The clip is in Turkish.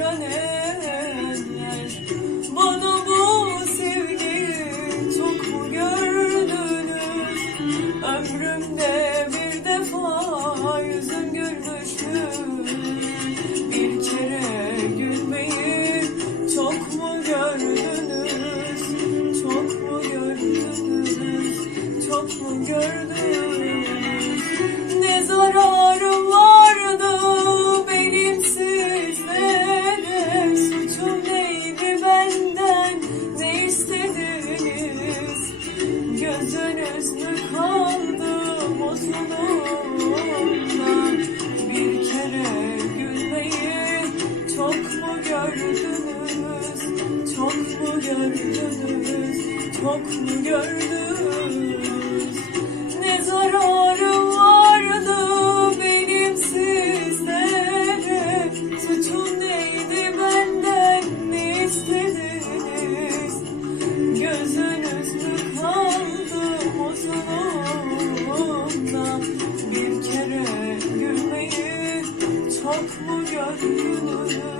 görenler Bana bu sevgi çok mu gördünüz Ömrümde bir defa yüzüm gülmüş Bir kere gülmeyi çok mu gördünüz Çok mu gördünüz Çok mu gördünüz Çok mu gördünüz? Çok mu gördünüz? Ne zararım vardı benim sizlere? Suçum neydi benden ne istediniz? Gözünüz mü kaldı mutluluğumda Bir kere gülmeyi çok mu gördünüz